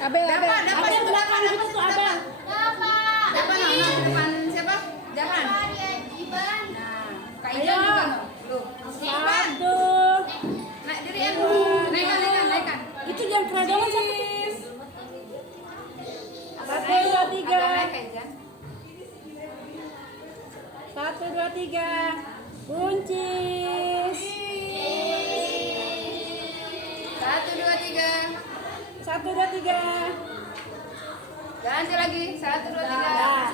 Abel belakang itu tuh Abel. Depan, depan siapa? Jangan. Nah, Kak Ijan juga no. Loh, Iban. Satu. Naik diri ya. Naikkan. Itu jam keradongan satu. Satu, dua, tiga. Agak naik Kak Ijan. 1, 2, 3. Buncis. 1, 2, 3. 1, 2, 3. Ganti lagi. 1, 2, 3. Dah.